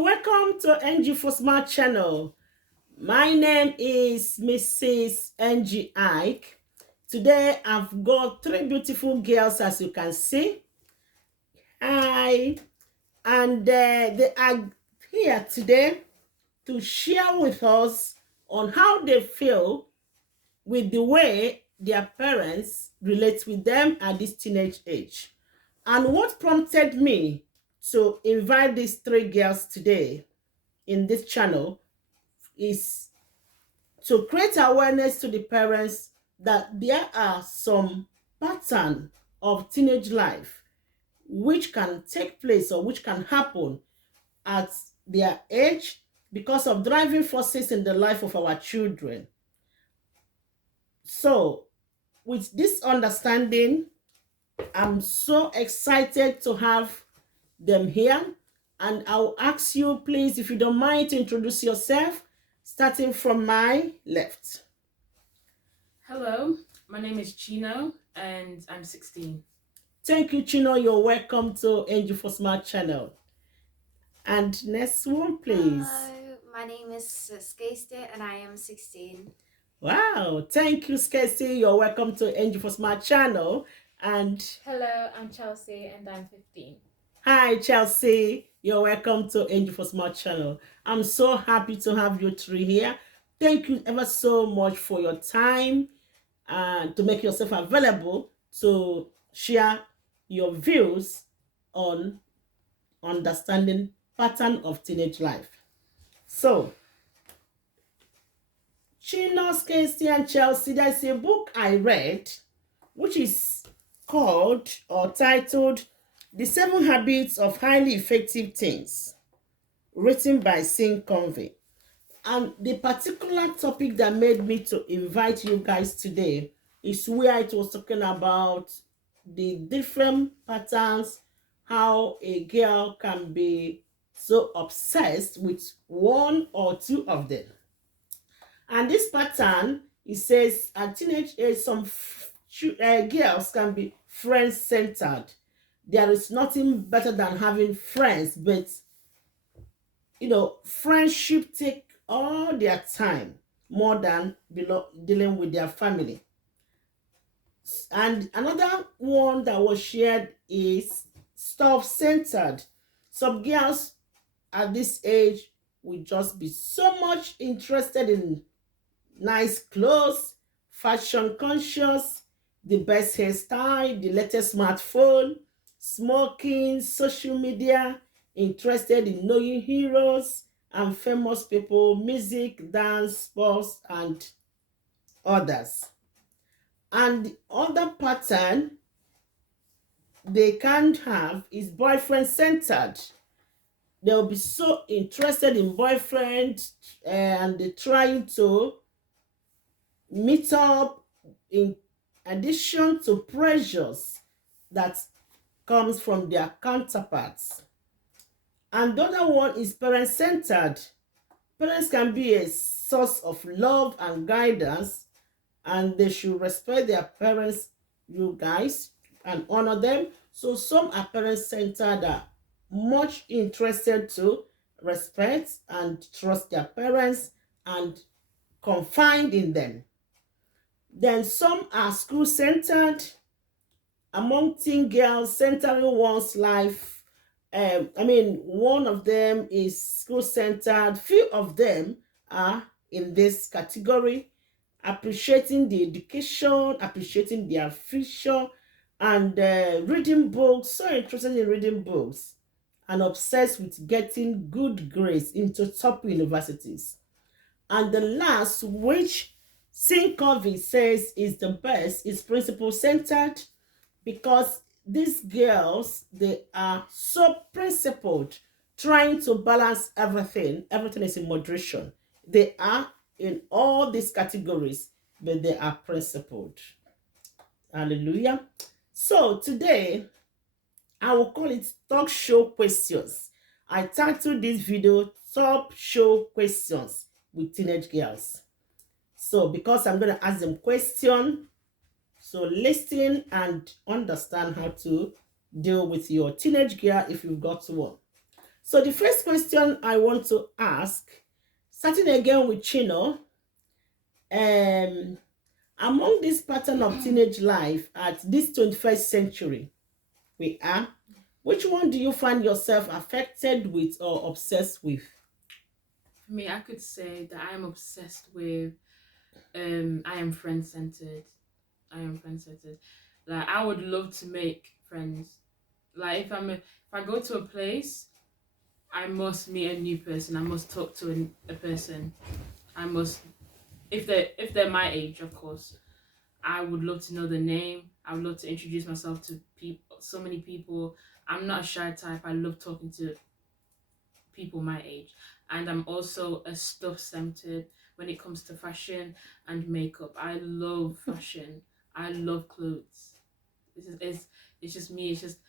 welcome to NG for Smart channel. My name is Mrs. NG Ike. Today I've got three beautiful girls, as you can see. Hi, and they are here today to share with us on how they feel with the way their parents relate with them at this teenage age. And what prompted me to invite these three girls today in this channel is to create awareness to the parents that there are some pattern of teenage life which can take place or which can happen at their age because of driving forces in the life of our children. So, with this understanding, I'm so excited to have them here. And I'll ask you, please, if you don't mind, to introduce yourself, starting from my left. Hello, my name is Chino and I'm 16. Thank you, Chino. You're welcome to Angel for Smart channel. And next one, please. Hello, my name is Skayste and I am 16. Wow, thank you, Skessie. You're welcome to Angel for Smart channel. And hello, I'm Chelsea and I'm 15. Hi, Chelsea. You're welcome to Angel for Smart channel. I'm so happy to have you three here. Thank you ever so much for your time and to make yourself available to share your views on understanding pattern of teenage life. So, Chinos, Casey, and Chelsea, there's a book I read which is called or titled The 7 Habits of Highly Effective Teens, written by Sean Covey. And the particular topic that made me to invite you guys today is where it was talking about the different patterns, how a girl can be so obsessed with one or two of them. And this pattern, it says at teenage age, some girls can be friend-centered. There is nothing better than having friends, but friendship take all their time more than dealing with their family. And another one that was shared is self-centered. Some girls at this age will just be so much interested in nice clothes, fashion conscious, the best hairstyle, the latest smartphone, smoking, social media, interested in knowing heroes and famous people, music, dance, sports, and others. And the other pattern they can't have is boyfriend-centered. They'll be so interested in boyfriend and they're trying to meet up in addition to pressures that comes from their counterparts. And the other one is parent-centered. Parents can be a source of love and guidance, and they should respect their parents, you guys, and honor them. So some are parent-centered, are much interested to respect and trust their parents and confide in them. Then some are school-centered. Among teen girls, centering one's life. One of them is school-centered. Few of them are in this category, appreciating the education, appreciating their future, and reading books, so interested in reading books, and obsessed with getting good grades into top universities. And the last, which Sean Covey says is the best, is principle-centered, because these girls, they are so principled, trying to balance everything. Everything is in moderation. They are in all these categories, but they are principled. Hallelujah. So today, I will call it talk show questions. I titled this video Top Show Questions with Teenage Girls. So because I'm going to ask them questions, so listen and understand how to deal with your teenage girl if you've got one. So the first question I want to ask, starting again with Chino, among this pattern of teenage life at this 21st century we are, which one do you find yourself affected with or obsessed with? For me, I could say that I am obsessed with. I am friend centered. I am friend centered. Like I would love to make friends. Like if I go to a place, I must meet a new person. I must talk to a person. I must, if they're my age, of course. I would love to know the name. I would love to introduce myself to people, so many people. I'm not a shy type. I love talking to people my age, and I'm also a stuff centered when it comes to fashion and makeup. I love fashion. I love clothes. It's just me. It's just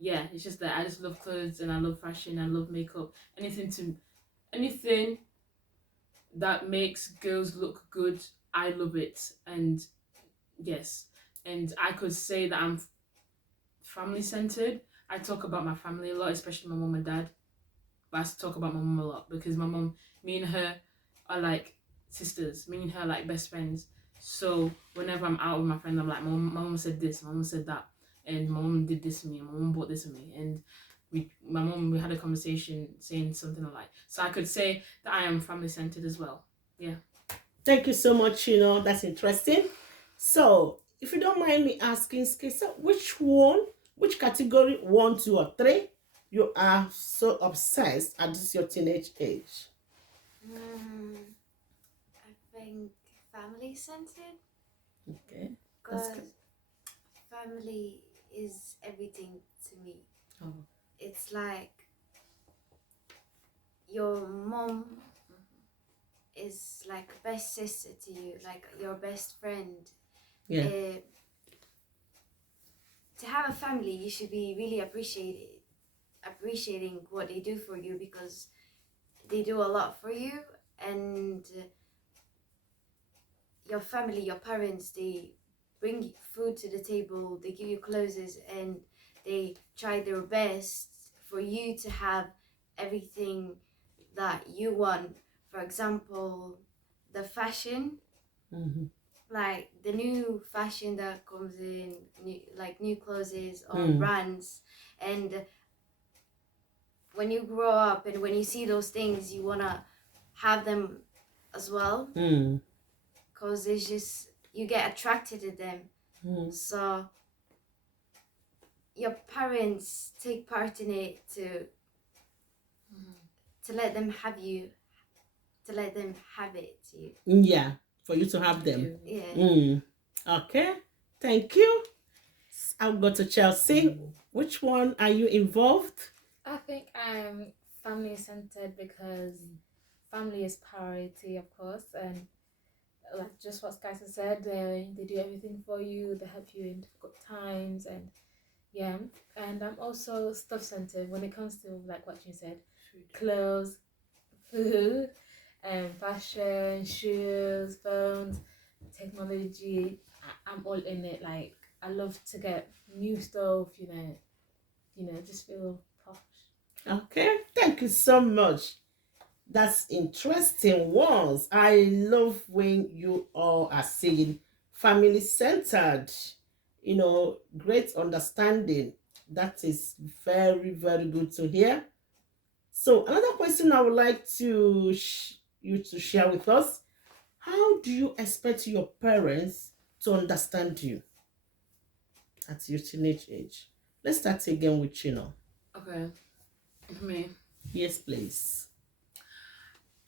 yeah. It's just that I just love clothes and I love fashion. I love makeup. Anything that makes girls look good. I love it. And yes, and I could say that I'm family centered. I talk about my family a lot, especially my mom and dad. But I talk about my mom a lot because my mom, me and her are like sisters. Me and her are like best friends. So whenever I'm out with my friend, I'm like, my mom said this, my mom said that, and my mom did this to me, and my mom bought this for me, and we had a conversation saying something alike. So I could say that I am family centered as well. Yeah. Thank you so much, that's interesting. So if you don't mind me asking, Skisa, which category, 1, 2, or 3, you are so obsessed at this your teenage age? I think family centered. Okay. That's Because good. family is everything to me. Oh. It's like your mom is like a best sister to you, like your best friend. Yeah. To have a family, you should be really appreciating what they do for you, because they do a lot for you. And your family, your parents, they bring food to the table, they give you clothes, and they try their best for you to have everything that you want. For example, the fashion, Mm-hmm. like the new fashion that comes in, new clothes or brands. And when you grow up and when you see those things, you want to have them as well, because it's just, you get attracted to them. So your parents take part in it to let them have you, to let them have it to you. Yeah, for you to have them. Yeah. Okay, thank you. I'll go to Chelsea. Which one are you involved? I think I'm family centered because family is priority, of course, and like just what Skysa said, they do everything for you, they help you in difficult times, and yeah. And I'm also stuff centered when it comes to like what you said, clothes, food, and fashion, shoes, phones, technology. I'm all in it. Like I love to get new stuff, just feel posh. Okay, thank you so much. That's interesting ones. I love when you all are saying family centered, great understanding. That is very, very good to hear. So another question I would like to you to share with us: how do you expect your parents to understand you at your teenage age? Let's start again with Chino. Okay. Me. Yes, please.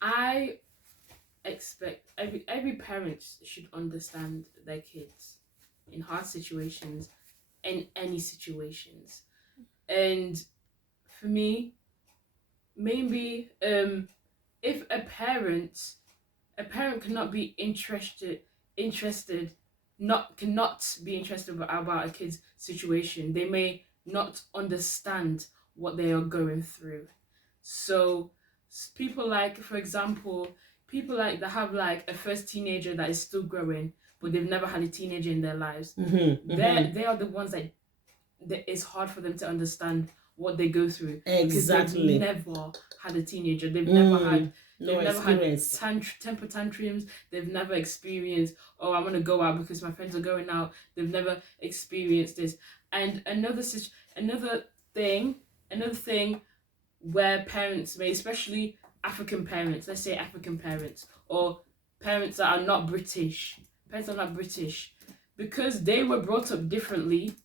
I expect every parent should understand their kids in hard situations, in any situations. And for me, maybe if a parent cannot be interested not cannot be interested about a kid's situation, they may not understand what they are going through. So people like, for example, people like that have like a first teenager that is still growing, but they've never had a teenager in their lives. They are the ones that it's hard for them to understand what they go through. Because Exactly. they've never had a teenager. They've never had no they've never had experience. temper tantrums. They've never experienced, oh, I want to go out because my friends are going out. They've never experienced this. And another thing where parents may, especially African parents, let's say African parents, or parents that are not British, because they were brought up differently,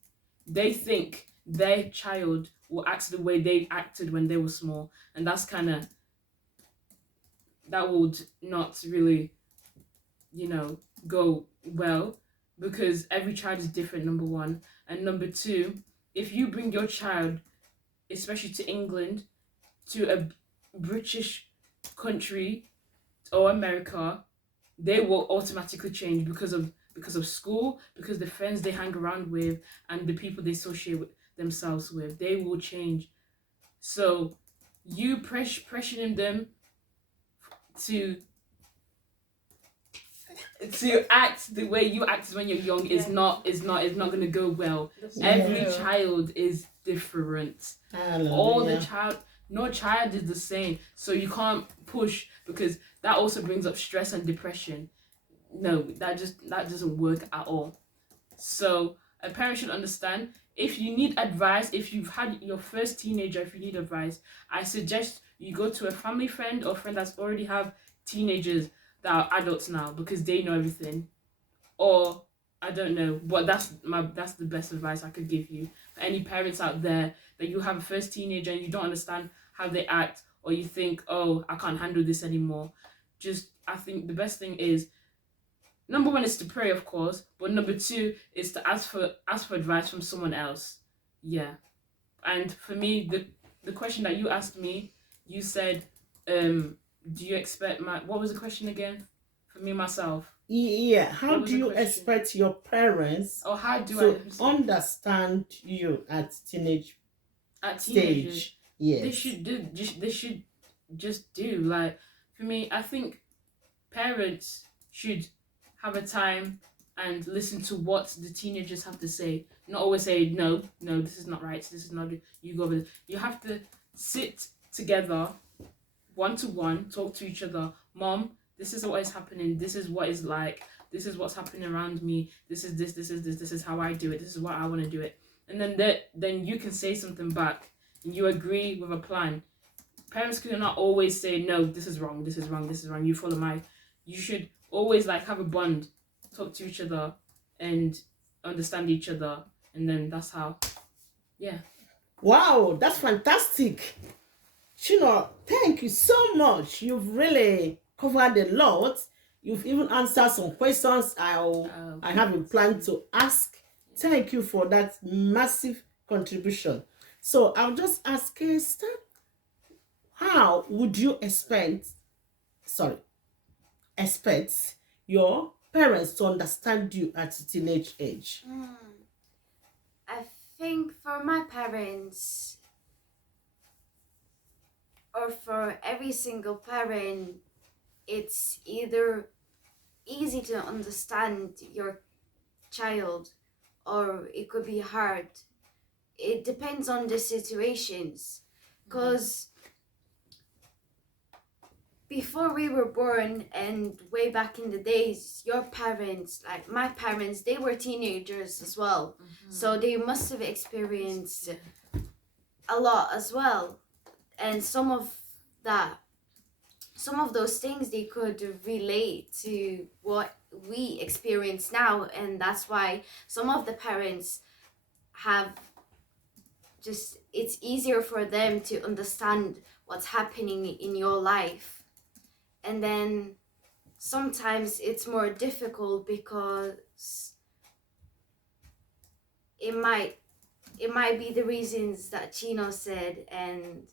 they think their child will act the way they acted when they were small, and that would not really, go well, because every child is different, number one. And number two, if you bring your child, especially to England, to a British country or America, they will automatically change because of school, because the friends they hang around with, and the people they associate with themselves with. They will change. So you pressuring them to act the way you acted when you're young is not gonna go well. Every child is different. No child is the same. So you can't push, because that also brings up stress and depression. No, that doesn't work at all. So a parent should understand, if you need advice, if you've had your first teenager, if you need advice, I suggest you go to a family friend or friend that's already have teenagers that are adults now, because they know everything. Or I don't know, but that's the best advice I could give you. For any parents out there that you have a first teenager and you don't understand how they act, or you think, oh, I can't handle this anymore, I think the best thing is, number one is to pray, of course, but number two is to ask for advice from someone else. Yeah. And for me, the question that you asked me, you said, do you expect what was the question again? For me, myself. Yeah, how do you expect your parents to understand you at teenage stage? Yes. They should just do, like, for me, I think parents should have a time and listen to what the teenagers have to say. Not always say, no, this is not right, this is not, you go over this. You have to sit together, one-to-one, talk to each other. Mom, this is what is happening, this is what is like, this is what's happening around me, this is how I do it, this is what I want to do it. And then you can say something back, and you agree with a plan. Parents cannot always say, no, this is wrong, you follow you should always have a bond, talk to each other and understand each other, and then that's how. Yeah. Wow, that's fantastic. Chinua, thank you so much. You've really covered a lot. You've even answered some questions I have a plan to ask. Thank you for that massive contribution. So I'll just ask Esther, how would you expect your parents to understand you at a teenage age? I think for my parents, or for every single parent, it's either easy to understand your child, or it could be hard. It depends on the situations, because before we were born and way back in the days, your parents, like my parents, they were teenagers as well. So they must have experienced a lot as well. And some of those things they could relate to what we experience now. And that's why some of the parents it's easier for them to understand what's happening in your life. And then sometimes it's more difficult, because it might be the reasons that Chino said, and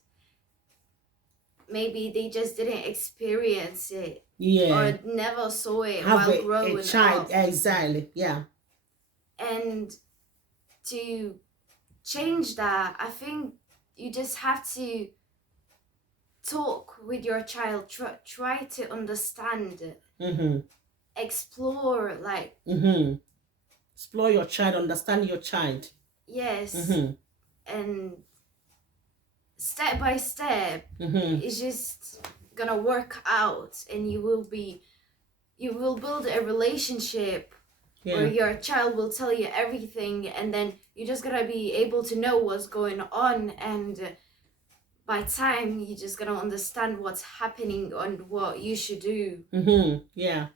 maybe they just didn't experience it, or never saw it while growing a child up. Exactly. Yeah. And to change that, I think you just have to talk with your child, try to understand, explore, explore your child, understand your child. Yes. And step by step, Mm-hmm. it's just gonna work out, and you will build a relationship where Yeah. your child will tell you everything, and then you're just gonna be able to know what's going on, and by time you're just gonna understand what's happening and what you should do. Mm-hmm. Yeah.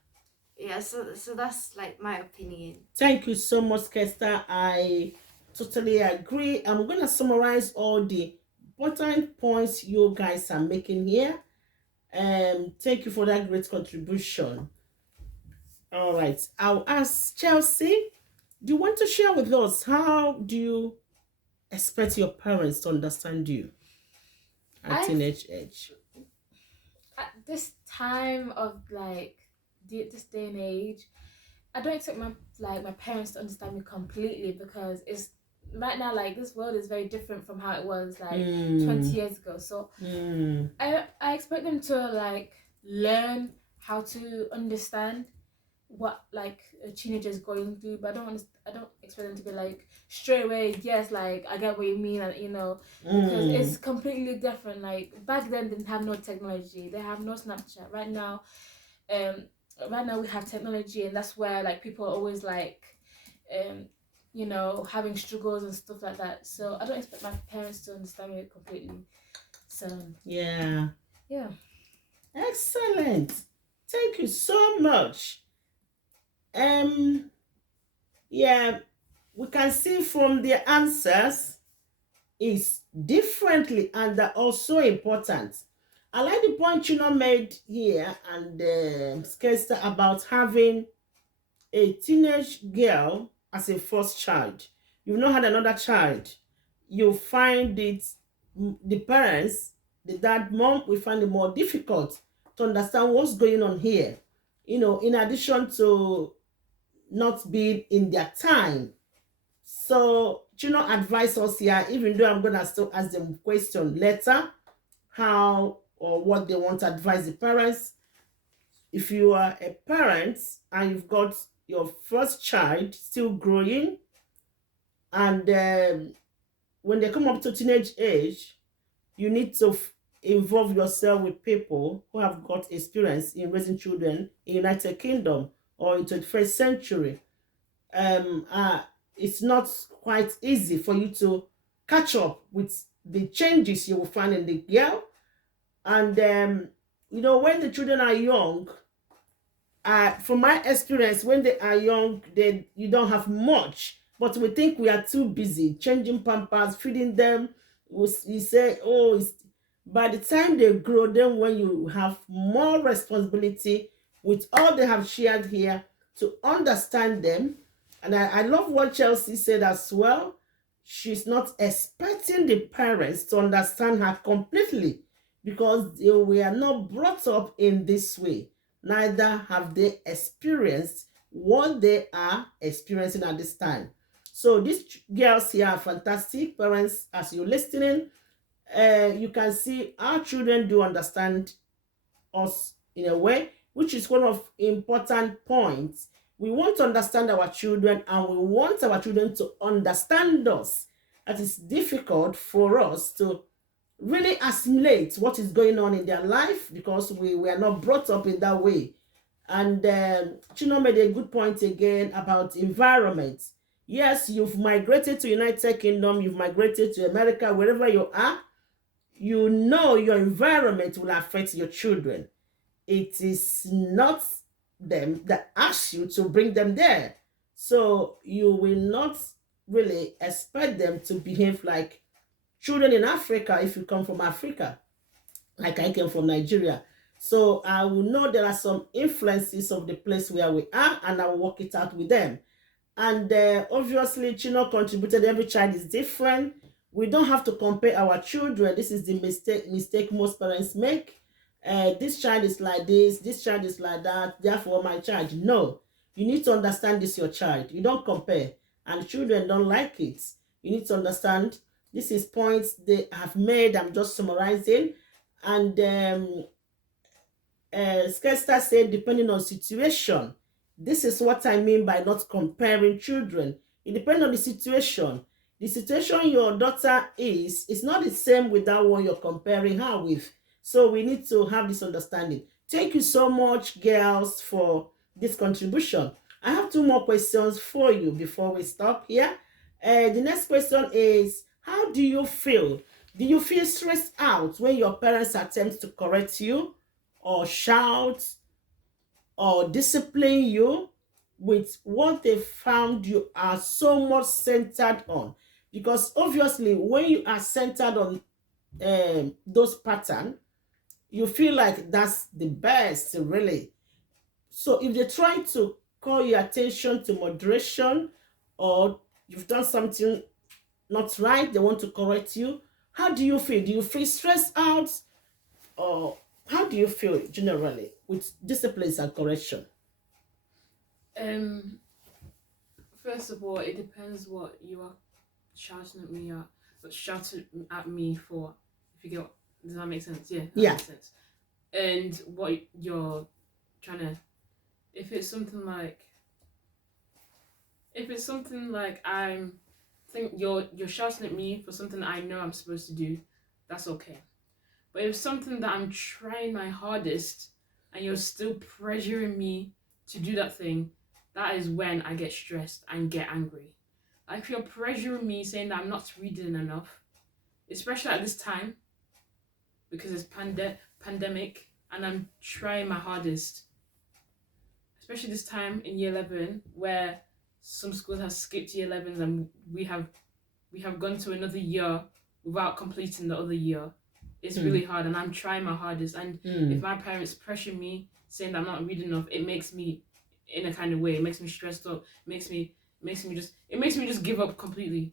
Yeah, so that's like my opinion. Thank you so much, Kester. I totally agree. I'm gonna summarize all the important points you guys are making here. Thank you for that great contribution. All right. I'll ask Chelsea. Do you want to share with us how do you expect your parents to understand you at I teenage age? at this time of like this day and age, I don't expect my parents to understand me completely, because it's right now, like, this world is very different from how it was like 20 years ago. So I expect them to like learn how to understand what like a teenager is going through, but I don't expect them to be like straight away, yes, like I get what you mean, and because it's completely different. Like back then, they didn't have no technology, they have no Snapchat. Um right now we have technology, and that's where like people are always like having struggles and stuff like that. So I don't expect my parents to understand me completely. So Yeah. yeah. Excellent. Thank you so much. Yeah, we can see from the answers is differently, and they're also important. I like the point you know made here, and Skester, about having a teenage girl as a first child. You've not had another child. You find it, the parents, the dad, mom, we find it more difficult to understand what's going on here. In addition to not being in their time. So, advise us here, even though I'm going to still ask them question later, how or what they want to advise the parents. If you are a parent and you've got your first child still growing, and when they come up to teenage age, you need to involve yourself with people who have got experience in raising children in United Kingdom or in 21st century. It's not quite easy for you to catch up with the changes you will find in the girl. And when the children are young, from my experience, when they are young, you don't have much, but we think we are too busy changing pampers, feeding them. We say, oh, by the time they grow, then when you have more responsibility with all they have shared here, to understand them. And I love what Chelsea said as well. She's not expecting the parents to understand her completely, because they were not brought up in this way. Neither have they experienced what they are experiencing at this time. So these girls here are fantastic. Parents, as you're listening, you can see our children do understand us in a way, which is one of important points. We want to understand our children, and we want our children to understand us. That is difficult for us to really assimilate what is going on in their life, because we were not brought up in that way. And Chino made a good point again about environment. Yes, you've migrated to United Kingdom, you've migrated to America, wherever you are, your environment will affect your children. It is not them that ask you to bring them there. So you will not really expect them to behave like children in Africa if you come from Africa, like I came from Nigeria. So I will know there are some influences of the place where we are, and I will work it out with them. And obviously, Chino contributed. Every child is different. We don't have to compare our children. This is the mistake most parents make. This child is like this child is like that, therefore my child. No, you need to understand this your child. You don't compare, and children don't like it. You need to understand this is points they have made. I'm just summarizing. And Skester said, depending on situation. This is what I mean by not comparing children. It depends on the situation. The situation your daughter is not the same with that one you're comparing her with. So we need to have this understanding. Thank you so much, girls, for this contribution. I have two more questions for you before we stop here. The next question is, how do you feel? Do you feel stressed out when your parents attempt to correct you or shout or discipline you with what they found you are so much centered on? Because obviously, when you are centered on those patterns, you feel like that's the best, really. So if they try to call your attention to moderation, or you've done something not right, they want to correct you, how do you feel? Do you feel stressed out, or how do you feel generally with disciplines and correction? Um, First of all, it depends what you are shouting at me for. If you get, does that make sense? Yeah, that Yeah. makes sense. And what you're trying to, if it's something like I'm think you're shouting at me for something I know I'm supposed to do, that's okay. But if something that I'm trying my hardest and you're still pressuring me to do that thing, that is when I get stressed and get angry. Like if you're pressuring me saying that I'm not reading enough, especially at this time, because it's pandemic and I'm trying my hardest, especially this time in year 11 where some schools have skipped year 11s and we have gone to another year without completing the other year. It's really hard and I'm trying my hardest. And if my parents pressure me saying that I'm not reading enough, it makes me in a kind of way. It makes me stressed up. It makes me just give up completely.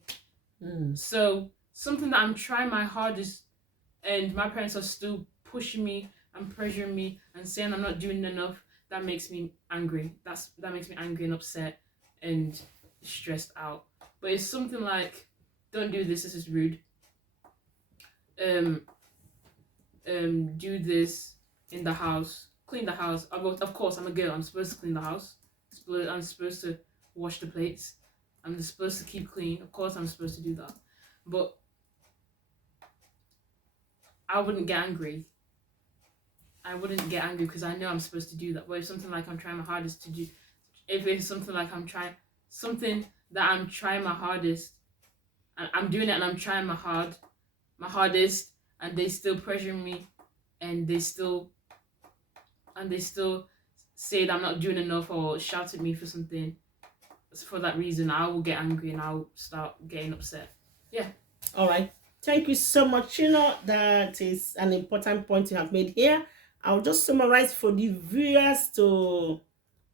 So something that I'm trying my hardest and my parents are still pushing me and pressuring me and saying I'm not doing enough, that makes me angry. That makes me angry and upset and stressed out. But it's something like, don't do this is rude. Do this in the house, clean the house. Of course, I'm a girl. I'm supposed to clean the house. I'm supposed to wash the plates. I'm supposed to keep clean. Of course, I'm supposed to do that. But I wouldn't get angry. Because I know I'm supposed to do that. But if something like I'm trying my hardest to do, if it's something like something that I'm trying my hardest, and I'm doing it and I'm trying my hardest, and they still pressure me, and they still say that I'm not doing enough or shout at me for something, for that reason, I will get angry and I'll start getting upset. Yeah. All right. Thank you so much. That is an important point you have made here. I'll just summarize for the viewers to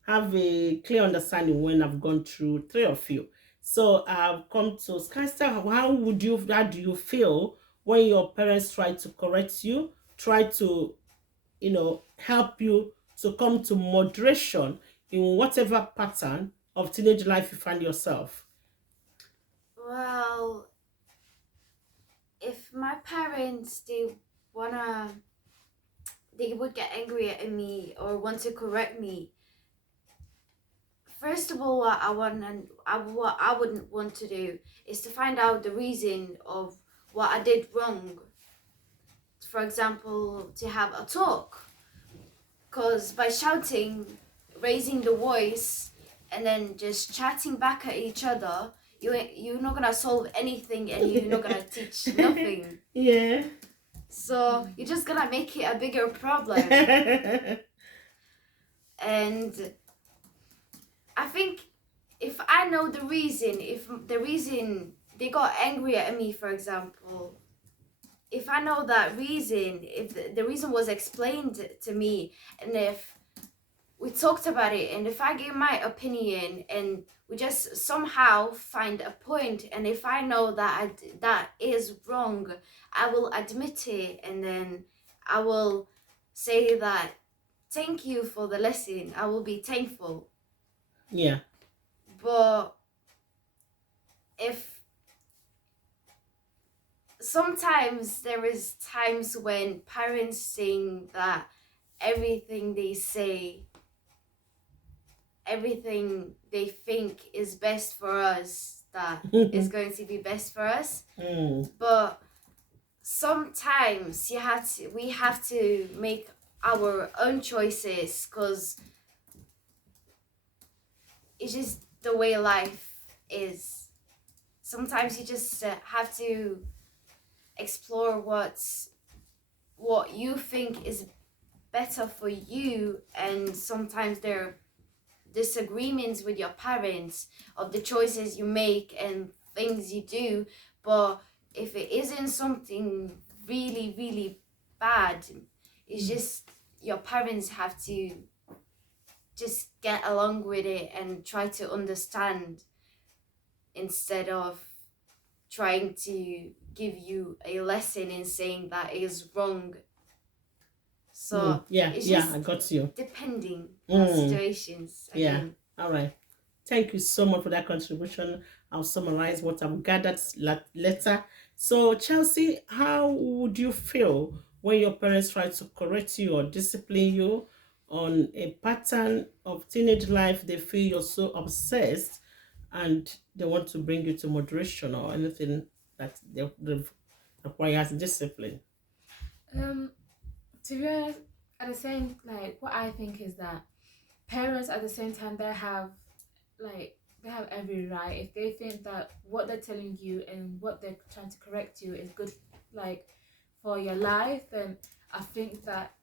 have a clear understanding when I've gone through three of you. So I've come to Skystar. How do you feel when your parents try to correct you, try to, help you to come to moderation in whatever pattern of teenage life you find yourself? Well, if my parents they would get angry at me or want to correct me. First of all, what I wouldn't want to do is to find out the reason of what I did wrong. For example, to have a talk, because by shouting, raising the voice, and then just chatting back at each other, you're not gonna solve anything, and you're not gonna teach nothing. Yeah. So you're just gonna make it a bigger problem. And I think if I know the reason, if the reason they got angry at me, for example, if I know that reason, if the reason was explained to me, and if we talked about it, and if I gave my opinion, and we just somehow find a point, and if I know that that is wrong, I will admit it, and then I will say that, thank you for the lesson. I will be thankful. Yeah. But if sometimes there is times when parents think that everything they say, everything they think is best for us, that is going to be best for us. But sometimes we have to make our own choices, because it's just the way life is. Sometimes you just have to explore what you think is better for you, and sometimes there are disagreements with your parents of the choices you make and things you do. But if it isn't something really, really bad, it's just your parents have to just get along with it and try to understand, instead of trying to give you a lesson in saying that is wrong. So yeah, it's yeah, just I got you. depending on situations. Yeah. Again. All right. Thank you so much for that contribution. I'll summarize what I've gathered later. So, Chelsea, how would you feel when your parents try to correct you or discipline you on a pattern of teenage life they feel you're so obsessed and they want to bring you to moderation or anything that they requires discipline? To be honest, at the same, like, what I think is that parents at the same time, they have every right. If they think that what they're telling you and what they're trying to correct you is good, like, for your life, then I think that,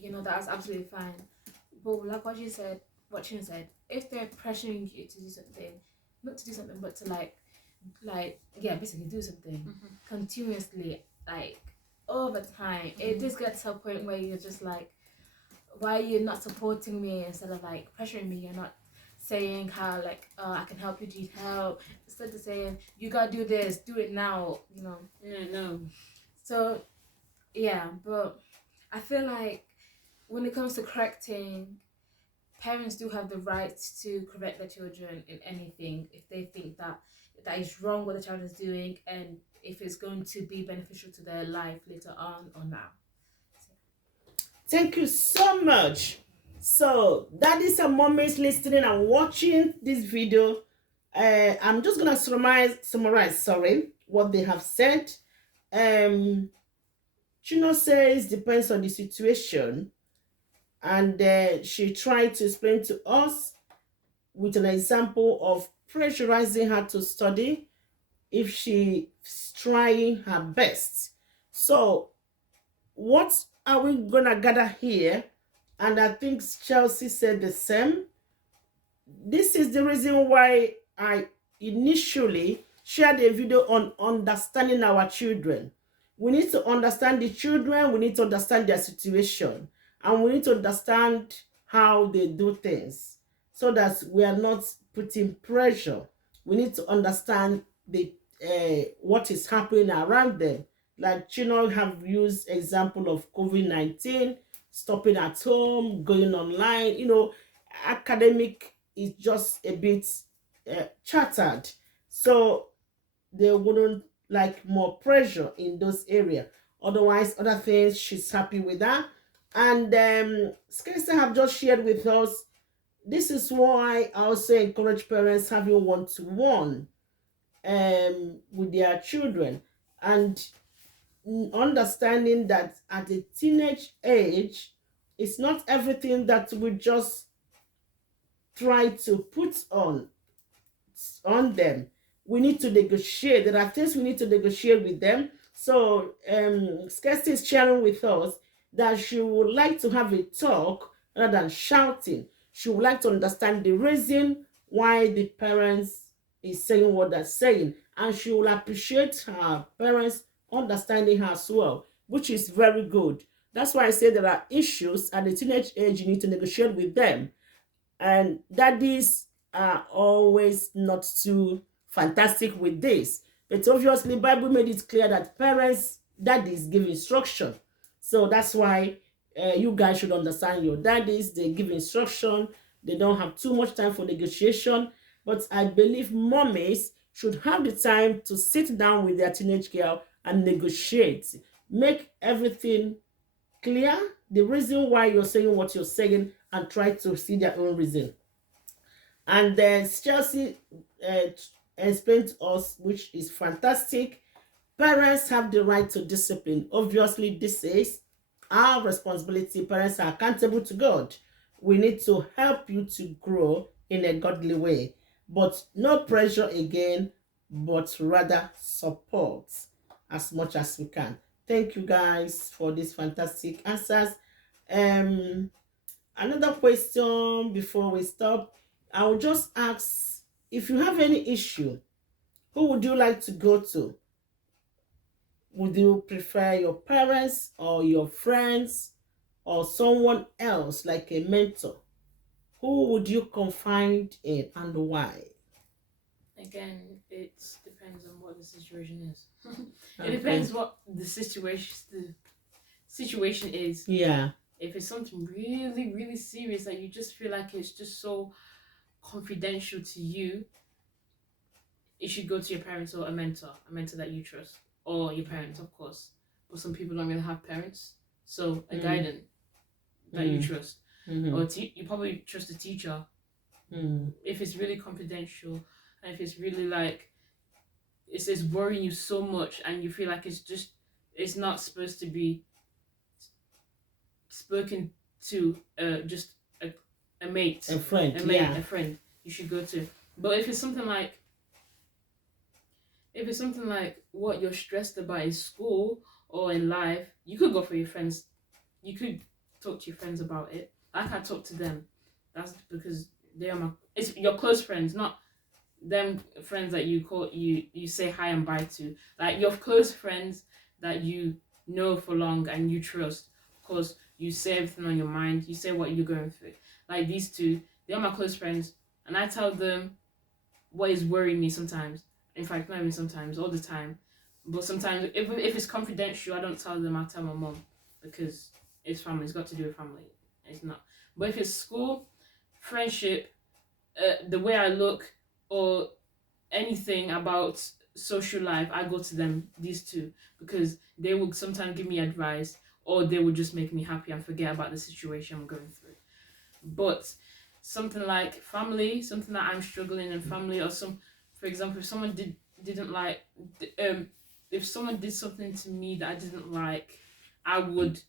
that's absolutely fine. But like what Chin said, if they're pressuring you to do something, not to do something, but to basically do something continuously, like, over time, it just gets to a point where you're just like, why are you not supporting me? Instead of like pressuring me, you're not saying how, like, I can help you, need help. Instead of saying, you gotta do this, do it now, Yeah, no. So yeah, but I feel like when it comes to correcting, parents do have the right to correct their children in anything if they think that is wrong what the child is doing, and if it's going to be beneficial to their life later on or now. Thank you so much. So, daddies and mommies listening and watching this video, I'm just gonna summarize, what they have said. Chino says depends on the situation, and she tried to explain to us with an example of pressurizing her to study if she's trying her best. So, what are we gonna gather here? And I think Chelsea said the same. This is the reason why I initially shared a video on understanding our children. We need to understand the children, we need to understand their situation, and we need to understand how they do things so that we are not putting pressure. We need to understand what is happening around them. Like Chino have used example of COVID-19, stopping at home, going online. Academic is just a bit chattered, so they wouldn't like more pressure in those areas. Otherwise, other things, she's happy with that. And Skesta have just shared with us. This is why I also encourage parents having one-to-one with their children, and understanding that at a teenage age, it's not everything that we just try to put on them. We need to negotiate. There are things we need to negotiate with them. So Skesti is sharing with us that she would like to have a talk rather than shouting. She would like to understand the reason why the parents is saying what they're saying, and she will appreciate her parents understanding her as well, which is very good. That's why I say there are issues at the teenage age you need to negotiate with them, and daddies are always not too fantastic with this. But obviously, Bible made it clear that daddies give instruction. So that's why you guys should understand your daddies. They give instruction. They don't have too much time for negotiation. But I believe mommies should have the time to sit down with their teenage girl and negotiate. Make everything clear, the reason why you're saying what you're saying, and try to see their own reason. And then Chelsea explained to us, which is fantastic. Parents have the right to discipline. Obviously, this is our responsibility. Parents are accountable to God. We need to help you to grow in a godly way. But no pressure again, but rather support as much as we can. Thank you guys for these fantastic answers. Another question before we stop. I will just ask, if you have any issue, who would you like to go to? Would you prefer your parents or your friends or someone else like a mentor? Who would you confide in and why? Again, it depends on what the situation is. Okay. It depends what the situation is. Yeah. If it's something really, really serious that you just feel like it's just so confidential to you, you should go to your parents or a mentor that you trust, or your parents, of course. But some people don't really have parents, so a guidance that you trust, or you probably trust a teacher. If it's really confidential, and if it's really like it's worrying you so much, and you feel like it's not supposed to be spoken to, just a mate, A friend, a friend, you should go to. But if it's something like what you're stressed about in school or in life, you could go for your friends. You could talk to your friends about it. I can talk to them. That's because they are it's your close friends, not them friends that you say hi and bye to. Like your close friends that you know for long and you trust. Of course, you say everything on your mind. You say what you're going through. Like these two, they are my close friends, and I tell them what is worrying me sometimes. In fact, not even sometimes, all the time. But sometimes, if it's confidential, I don't tell them. I tell my mom, because it's family. It's got to do with family. It's not. But if it's school, friendship, the way I look, or anything about social life, I go to them. These two, because they will sometimes give me advice, or they will just make me happy and forget about the situation I'm going through. But something like family, something that I'm struggling in family, or for example, if someone didn't like, if someone did something to me that I didn't like, I would,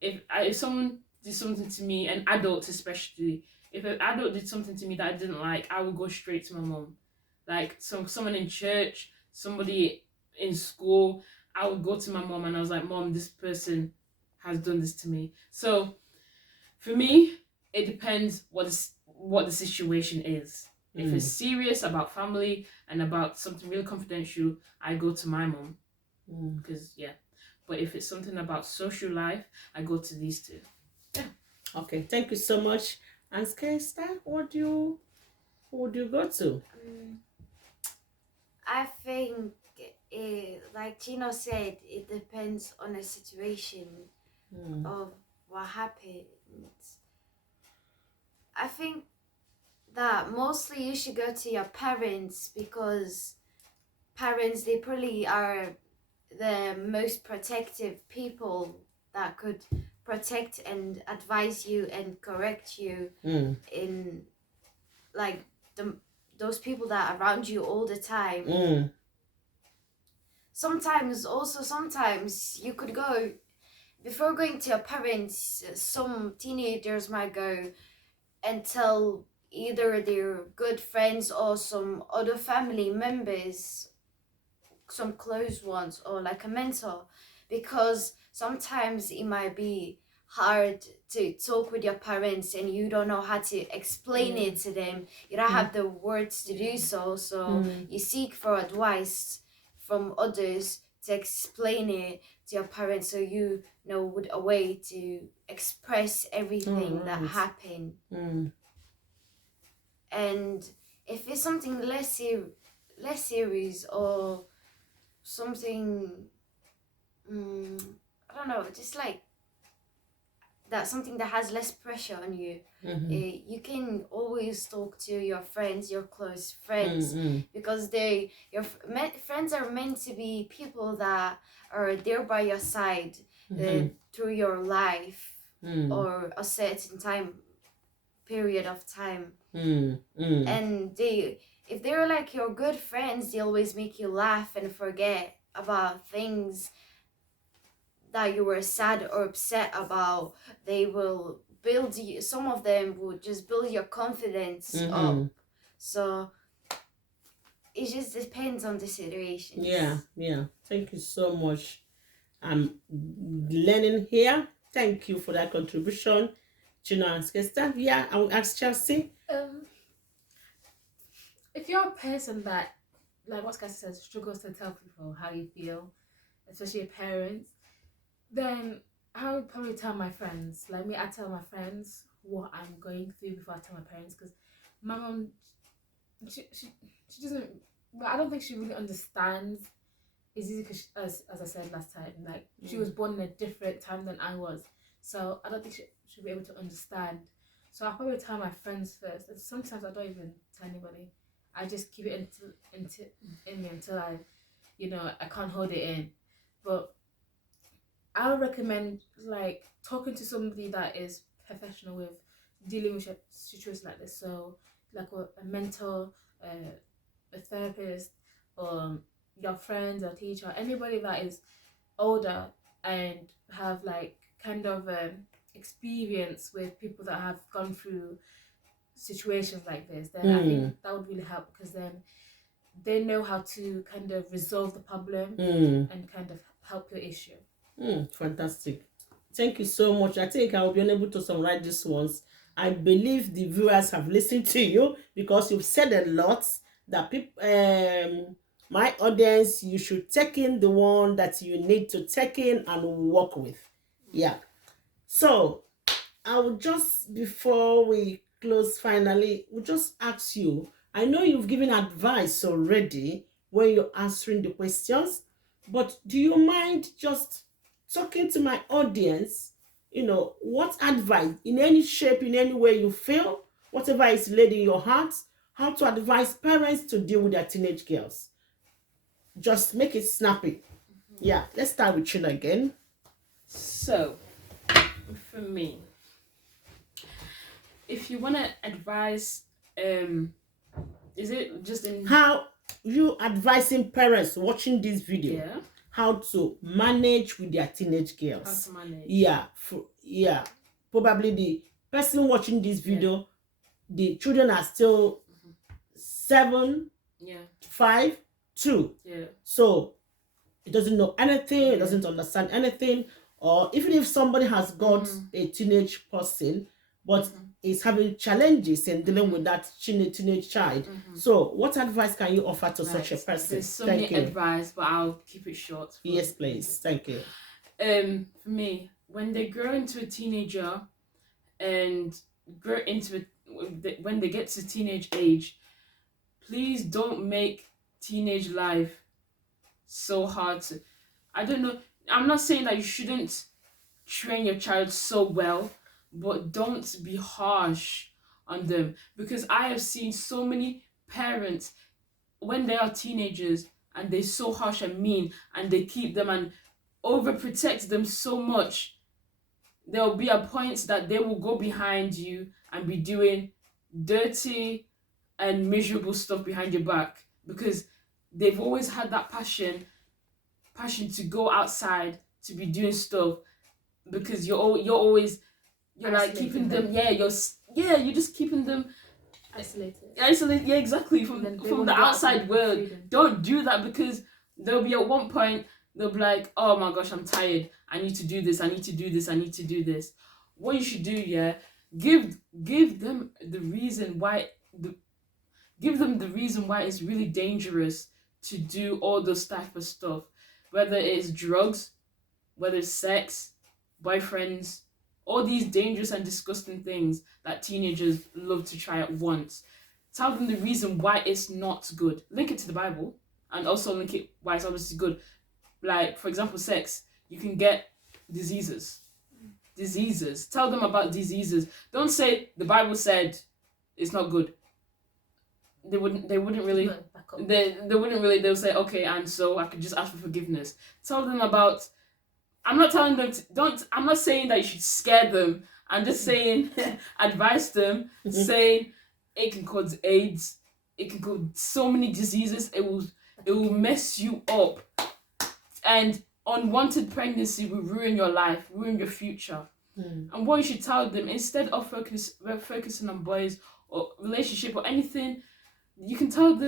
if someone did something to me, an adult especially, if an adult did something to me that I didn't like, I would go straight to my mom. Like someone in church, somebody in school, I would go to my mom and I was like, Mom, this person has done this to me. So for me, it depends what the situation is. If it's serious about family and about something really confidential, I go to my mom. Because but if it's something about social life, I go to these two. Yeah. Okay, thank you so much. And Skysta, who would you go to? I think, like Chino said, it depends on the situation of what happens. I think that mostly you should go to your parents, because parents, they probably are the most protective people that could protect and advise you and correct you in like those people that are around you all the time. Sometimes you could go, before going to your parents, some teenagers might go and tell either their good friends or some other family members, some close ones, or like a mentor, because sometimes it might be hard to talk with your parents and you don't know how to explain it to them. You don't have the words to do so, you seek for advice from others to explain it to your parents, so you know with a way to express everything that happened. And if it's something less serious, or something I don't know, just like that, something that has less pressure on you, you can always talk to your friends, your close friends, because friends are meant to be people that are there by your side through your life, or a certain period of time. And if they're like your good friends, they always make you laugh and forget about things that you were sad or upset about. They will build you, some of them will just build your confidence up. So it just depends on the situation. Yeah. Thank you so much. I'm learning here. Thank you for that contribution. Chino and Skesta. Yeah, I will ask Chelsea. If you're a person that, like what Cassie says, struggles to tell people how you feel, especially your parents, then I would probably tell my friends. Like me, I tell my friends what I'm going through before I tell my parents, because my mom, she doesn't. Well, I don't think she really understands. It's easy because, as I said last time, like she was born in a different time than I was, so I don't think she'll be able to understand. So I'll probably tell my friends first, and sometimes I don't even tell anybody. I just keep it in me until I can't hold it in. But I would recommend like talking to somebody that is professional with dealing with a situation like this. So like a mentor, a therapist, your friends or teacher, anybody that is older and have like kind of experience with people that have gone through situations like this, then I think that would really help, because then they know how to kind of resolve the problem and kind of help your issue. Fantastic. Thank you so much. I think I will be unable to summarize this ones. I believe the viewers have listened to you because you've said a lot that people, my audience, you should take in the one that you need to take in and work with. Yeah. So I will just, before we close finally, we'll just ask you, I know you've given advice already when you're answering the questions, but do you mind just talking to my audience, what advice, in any shape, in any way you feel, whatever is laid in your heart, how to advise parents to deal with their teenage girls? Just make it snappy. Yeah, let's start with Chino again. So, for me, if you want to advise, is it just in how you advising parents watching this video? Yeah. How to manage with their teenage girls? How to manage? Yeah, probably the person watching this video, the children are still 7, 5, 2. Yeah. So it doesn't know anything, it doesn't understand anything, or even if somebody has got a teenage person, but is having challenges in dealing with that teenage child. So what advice can you offer to such a person? There's so many advice, but I'll keep it short. Yes, please. Thank you. For me, when they grow into a teenager and grow into when they get to teenage age, please don't make teenage life so hard to, I don't know, I'm not saying that you shouldn't train your child so well, but don't be harsh on them, because I have seen so many parents when they are teenagers and they're so harsh and mean and they keep them and overprotect them so much. There will be a point that they will go behind you and be doing dirty and miserable stuff behind your back, because they've always had that passion to go outside, to be doing stuff, because you're always like keeping them. You're just keeping them isolated. Yeah, exactly, from the outside world. Don't do that, because there'll be at one point they'll be like, oh my gosh, I'm tired, I need to do this, I need to do this, I need to do this. What you should do, give them the reason why it's really dangerous to do all those type of stuff, whether it's drugs, whether it's sex, boyfriends, all these dangerous and disgusting things that teenagers love to try at once. Tell them the reason why it's not good. Link it to the Bible, and also link it why it's obviously good. Like, for example, sex. You can get diseases. Tell them about diseases. Don't say the Bible said it's not good. They wouldn't really. They'll say, okay, and so I could just ask for forgiveness. Tell them about. I'm not telling them I'm not saying that you should scare them. I'm just saying advise them, saying it can cause AIDS, it can go so many diseases. It will mess you up, and unwanted pregnancy will ruin your life, ruin your future. And what you should tell them, instead of focusing on boys or relationship or anything, you can tell them